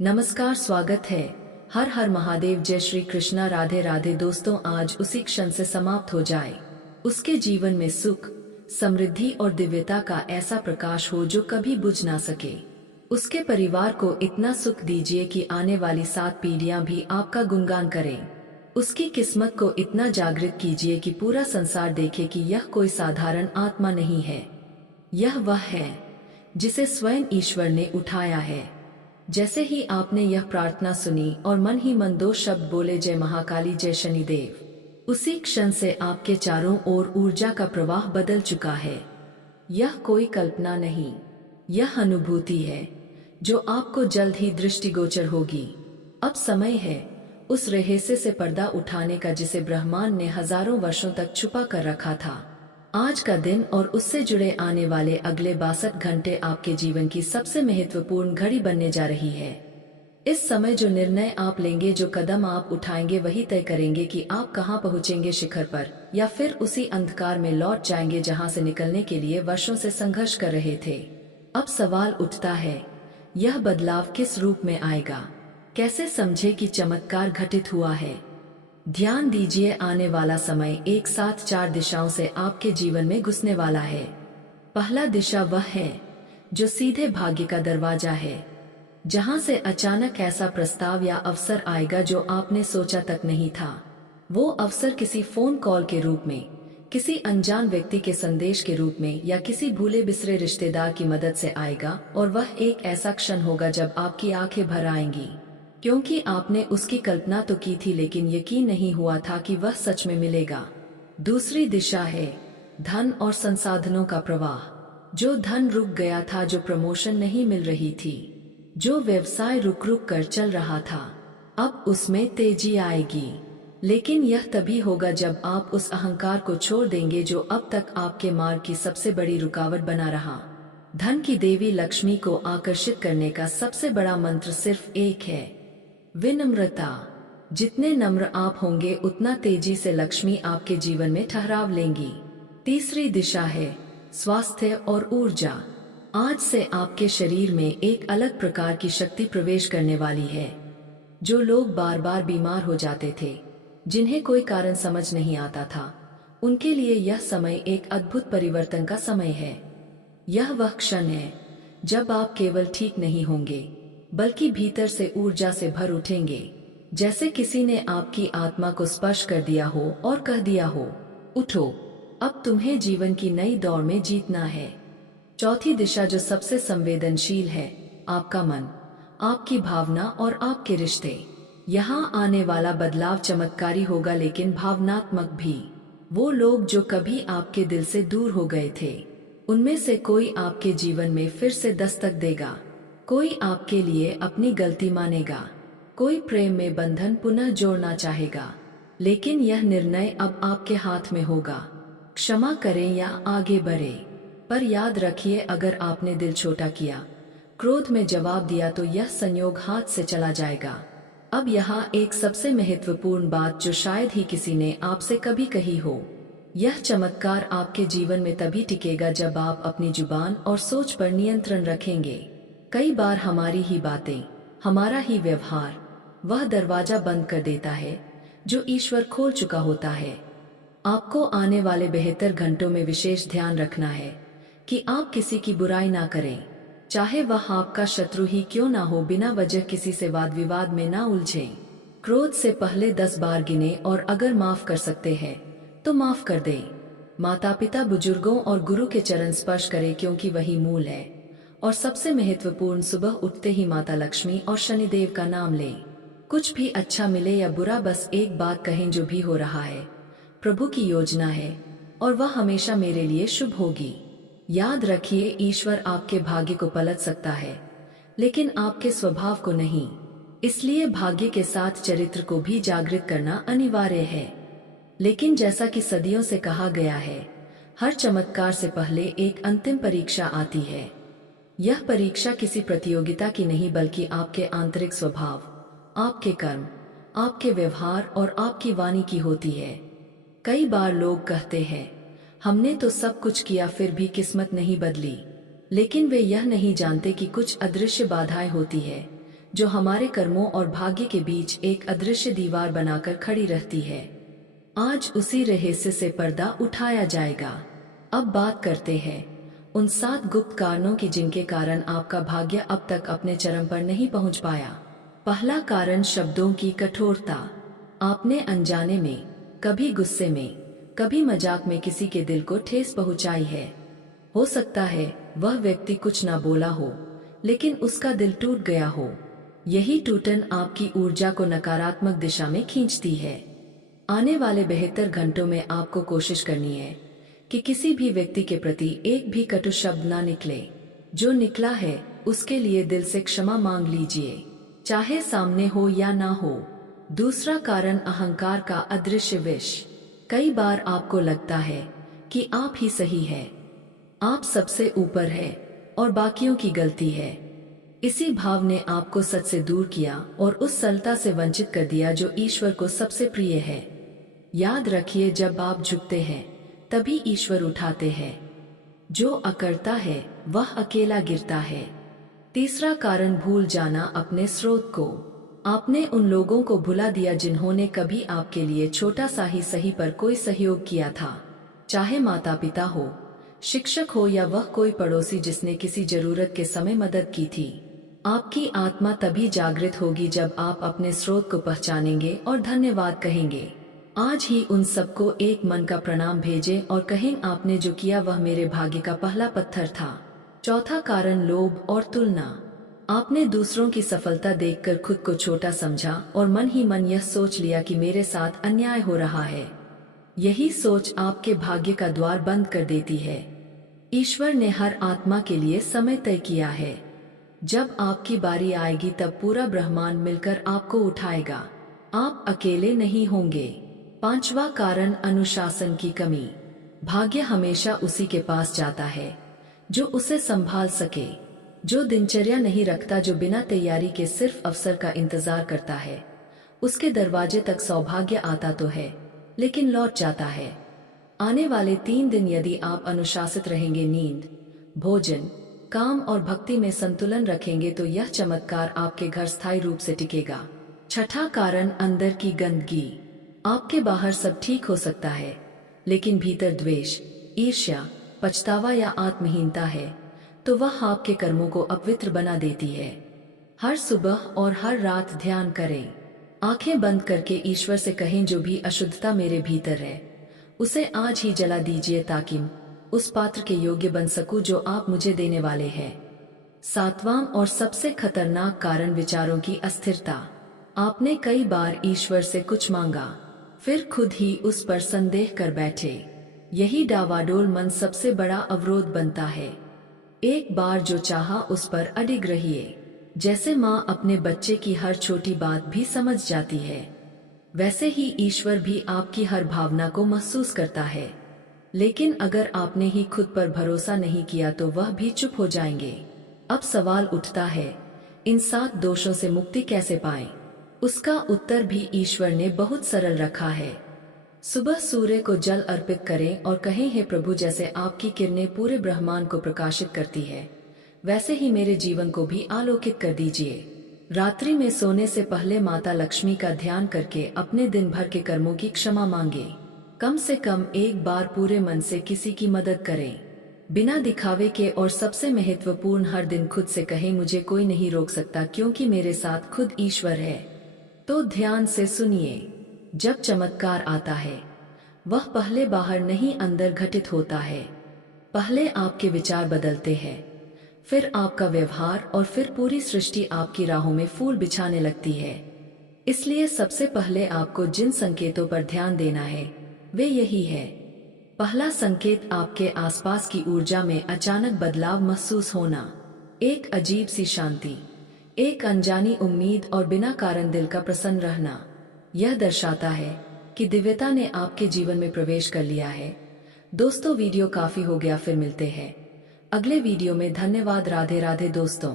नमस्कार, स्वागत है। हर हर महादेव, जय श्री कृष्णा, राधे राधे। दोस्तों, आज उसी क्षण से समाप्त हो जाए उसके जीवन में सुख, समृद्धि और दिव्यता का ऐसा प्रकाश हो जो कभी बुझ ना सके। उसके परिवार को इतना सुख दीजिए कि आने वाली 7 पीढ़ियां भी आपका गुणगान करें। उसकी किस्मत को इतना जागृत कीजिए कि पूरा संसार देखे कि यह कोई साधारण आत्मा नहीं है, यह वह है जिसे स्वयं ईश्वर ने उठाया है। जैसे ही आपने यह प्रार्थना सुनी और मन ही मन 2 शब्द बोले, जय महाकाली, जय शनिदेव, उसी क्षण से आपके चारों ओर ऊर्जा का प्रवाह बदल चुका है। यह कोई कल्पना नहीं, यह अनुभूति है जो आपको जल्द ही दृष्टिगोचर होगी। अब समय है उस रहस्य से पर्दा उठाने का जिसे ब्रह्मांड ने हजारों वर्षों तक छुपा कर रखा था। आज का दिन और उससे जुड़े आने वाले अगले 62 घंटे आपके जीवन की सबसे महत्वपूर्ण घड़ी बनने जा रही है। इस समय जो निर्णय आप लेंगे, जो कदम आप उठाएंगे, वही तय करेंगे कि आप कहां पहुंचेंगे, शिखर पर या फिर उसी अंधकार में लौट जाएंगे जहां से निकलने के लिए वर्षों से संघर्ष कर रहे थे। अब सवाल उठता है, यह बदलाव किस रूप में आएगा? कैसे समझे कि चमत्कार घटित हुआ है? ध्यान दीजिए, आने वाला समय एक साथ 4 दिशाओं से आपके जीवन में घुसने वाला है। पहला दिशा वह है जो सीधे भाग्य का दरवाजा है, जहां से अचानक ऐसा प्रस्ताव या अवसर आएगा जो आपने सोचा तक नहीं था। वो अवसर किसी फोन कॉल के रूप में, किसी अनजान व्यक्ति के संदेश के रूप में या किसी भूले बिसरे रिश्तेदार की मदद से आएगा। और वह एक ऐसा क्षण होगा जब आपकी आंखें भर आएंगी, क्योंकि आपने उसकी कल्पना तो की थी लेकिन यकीन नहीं हुआ था कि वह सच में मिलेगा। दूसरी दिशा है धन और संसाधनों का प्रवाह। जो धन रुक गया था, जो प्रमोशन नहीं मिल रही थी, जो व्यवसाय रुक रुक कर चल रहा था, अब उसमें तेजी आएगी। लेकिन यह तभी होगा जब आप उस अहंकार को छोड़ देंगे जो अब तक आपके मार्ग की सबसे बड़ी रुकावट बना रहा। धन की देवी लक्ष्मी को आकर्षित करने का सबसे बड़ा मंत्र सिर्फ एक है, विनम्रता। जितने नम्र आप होंगे उतना तेजी से लक्ष्मी आपके जीवन में ठहराव लेंगी। तीसरी दिशा है स्वास्थ्य और ऊर्जा। आज से आपके शरीर में एक अलग प्रकार की शक्ति प्रवेश करने वाली है। जो लोग बार बार बीमार हो जाते थे, जिन्हें कोई कारण समझ नहीं आता था, उनके लिए यह समय एक अद्भुत परिवर्तन का समय है। यह वह क्षण है जब आप केवल ठीक नहीं होंगे बल्कि भीतर से ऊर्जा से भर उठेंगे, जैसे किसी ने आपकी आत्मा को स्पर्श कर दिया हो और कह दिया हो, उठो, अब तुम्हें जीवन की नई दौड़ में जीतना है। चौथी दिशा जो सबसे संवेदनशील है, आपका मन, आपकी भावना और आपके रिश्ते। यहाँ आने वाला बदलाव चमत्कारी होगा लेकिन भावनात्मक भी। वो लोग जो कभी आपके दिल से दूर हो गए थे, उनमें से कोई आपके जीवन में फिर से दस्तक देगा। कोई आपके लिए अपनी गलती मानेगा, कोई प्रेम में बंधन पुनः जोड़ना चाहेगा। लेकिन यह निर्णय अब आपके हाथ में होगा, क्षमा करें या आगे बढ़े। पर याद रखिए, अगर आपने दिल छोटा किया, क्रोध में जवाब दिया, तो यह संयोग हाथ से चला जाएगा। अब यहाँ एक सबसे महत्वपूर्ण बात जो शायद ही किसी ने आपसे कभी कही हो, यह चमत्कार आपके जीवन में तभी टिकेगा जब आप अपनी जुबान और सोच पर नियंत्रण रखेंगे। कई बार हमारी ही बातें, हमारा ही व्यवहार वह दरवाजा बंद कर देता है जो ईश्वर खोल चुका होता है। आपको आने वाले बेहतर घंटों में विशेष ध्यान रखना है कि आप किसी की बुराई ना करें, चाहे वह आपका शत्रु ही क्यों ना हो। बिना वजह किसी से वाद विवाद में ना उलझें। क्रोध से पहले 10 बार गिने और अगर माफ कर सकते हैं तो माफ कर दें। माता पिता, बुजुर्गों और गुरु के चरण स्पर्श करें क्योंकि वही मूल है। और सबसे महत्वपूर्ण, सुबह उठते ही माता लक्ष्मी और शनिदेव का नाम लें। कुछ भी अच्छा मिले या बुरा, बस एक बात कहें, जो भी हो रहा है प्रभु की योजना है और वह हमेशा मेरे लिए शुभ होगी। याद रखिए, ईश्वर आपके भाग्य को पलट सकता है लेकिन आपके स्वभाव को नहीं। इसलिए भाग्य के साथ चरित्र को भी जागृत करना अनिवार्य है। लेकिन जैसा कि सदियों से कहा गया है, हर चमत्कार से पहले एक अंतिम परीक्षा आती है। यह परीक्षा किसी प्रतियोगिता की नहीं बल्कि आपके आंतरिक स्वभाव, आपके कर्म, आपके व्यवहार और आपकी वाणी की होती है। कई बार लोग कहते हैं, हमने तो सब कुछ किया फिर भी किस्मत नहीं बदली। लेकिन वे यह नहीं जानते कि कुछ अदृश्य बाधाएं होती है जो हमारे कर्मों और भाग्य के बीच एक अदृश्य दीवार बनाकर खड़ी रहती है। आज उसी रहस्य से पर्दा उठाया जाएगा। अब बात करते हैं उन 7 गुप्त कारणों की जिनके कारण आपका भाग्य अब तक अपने चरम पर नहीं पहुंच पाया। पहला कारण, शब्दों की कठोरता। आपने अनजाने में, कभी गुस्से में, कभी मजाक में किसी के दिल को ठेस पहुंचाई है। हो सकता है वह व्यक्ति कुछ ना बोला हो, लेकिन उसका दिल टूट गया हो। यही टूटन आपकी ऊर्जा को नकारात्मक दिशा में खींचती है। आने वाले 72 घंटों में आपको कोशिश करनी है कि किसी भी व्यक्ति के प्रति एक भी कटु शब्द ना निकले। जो निकला है उसके लिए दिल से क्षमा मांग लीजिए, चाहे सामने हो या ना हो। दूसरा कारण, अहंकार का अदृश्य विष। कई बार आपको लगता है कि आप ही सही है, आप सबसे ऊपर है और बाकियों की गलती है। इसी भाव ने आपको सच से दूर किया और उस सरलता से वंचित कर दिया जो ईश्वर को सबसे प्रिय है। याद रखिए, जब आप झुकते हैं तभी ईश्वर उठाते हैं। जो अकड़ता है वह अकेला गिरता है। तीसरा कारण, भूल जाना अपने स्रोत को। आपने उन लोगों को भुला दिया जिन्होंने कभी आपके लिए छोटा सा ही सही पर कोई सहयोग किया था, चाहे माता पिता हो, शिक्षक हो या वह कोई पड़ोसी जिसने किसी जरूरत के समय मदद की थी। आपकी आत्मा तभी जागृत होगी जब आप अपने स्रोत को पहचानेंगे और धन्यवाद कहेंगे। आज ही उन सबको एक मन का प्रणाम भेजें और कहें, आपने जो किया वह मेरे भाग्य का पहला पत्थर था। चौथा कारण, लोभ और तुलना। आपने दूसरों की सफलता देखकर खुद को छोटा समझा और मन ही मन यह सोच लिया कि मेरे साथ अन्याय हो रहा है। यही सोच आपके भाग्य का द्वार बंद कर देती है। ईश्वर ने हर आत्मा के लिए समय तय किया है। जब आपकी बारी आएगी तब पूरा ब्रह्मांड मिलकर आपको उठाएगा। आप अकेले नहीं होंगे। पांचवा कारण, अनुशासन की कमी। भाग्य हमेशा उसी के पास जाता है जो उसे संभाल सके, जो दिनचर्या नहीं रखता, जो बिना तैयारी के सिर्फ अवसर का इंतजार करता है। उसके दरवाजे तक सौभाग्य आता तो है, लेकिन लौट जाता है। आने वाले 3 दिन यदि आप अनुशासित रहेंगे, नींद, भोजन, काम और भक्ति में संतुलन रखेंगे तो यह चमत्कार आपके घर स्थायी रूप से टिकेगा। छठा कारण, अंदर की गंदगी। आपके बाहर सब ठीक हो सकता है, लेकिन भीतर द्वेष, ईर्ष्या, पछतावा या आत्महीनता है तो वह आपके कर्मों को अपवित्र बना देती है। हर सुबह और हर रात ध्यान करें। आंखें बंद करके ईश्वर से कहें, जो भी अशुद्धता मेरे भीतर है उसे आज ही जला दीजिए ताकि उस पात्र के योग्य बन सकूं जो आप मुझे देने वाले हैं। सातवां और सबसे खतरनाक कारण, विचारों की अस्थिरता। आपने कई बार ईश्वर से कुछ मांगा, फिर खुद ही उस पर संदेह कर बैठे। यही डावाडोल मन सबसे बड़ा अवरोध बनता है। एक बार जो चाहा उस पर अडिग रहिए। जैसे माँ अपने बच्चे की हर छोटी बात भी समझ जाती है, वैसे ही ईश्वर भी आपकी हर भावना को महसूस करता है। लेकिन अगर आपने ही खुद पर भरोसा नहीं किया तो वह भी चुप हो जाएंगे। अब सवाल उठता है, इन 7 दोषों से मुक्ति कैसे पाएं? उसका उत्तर भी ईश्वर ने बहुत सरल रखा है। सुबह सूर्य को जल अर्पित करें और कहें, हे प्रभु, जैसे आपकी किरणें पूरे ब्रह्मांड को प्रकाशित करती है, वैसे ही मेरे जीवन को भी आलोकित कर दीजिए। रात्रि में सोने से पहले माता लक्ष्मी का ध्यान करके अपने दिन भर के कर्मों की क्षमा मांगे। कम से कम एक बार पूरे मन से किसी की मदद करें, बिना दिखावे के। और सबसे महत्वपूर्ण, हर दिन खुद से कहें, मुझे कोई नहीं रोक सकता क्योंकि मेरे साथ खुद ईश्वर है। तो ध्यान से सुनिए, जब चमत्कार आता है वह पहले बाहर नहीं अंदर घटित होता है। पहले आपके विचार बदलते हैं, फिर आपका व्यवहार और फिर पूरी सृष्टि आपकी राहों में फूल बिछाने लगती है। इसलिए सबसे पहले आपको जिन संकेतों पर ध्यान देना है वे यही है। पहला संकेत, आपके आसपास की ऊर्जा में अचानक बदलाव महसूस होना। एक अजीब सी शांति, एक अनजानी उम्मीद और बिना कारण दिल का प्रसन्न रहना। यह दर्शाता है कि दिव्यता ने आपके जीवन में प्रवेश कर लिया है। दोस्तों, वीडियो काफी हो गया, फिर मिलते हैं अगले वीडियो में। धन्यवाद। राधे राधे दोस्तों।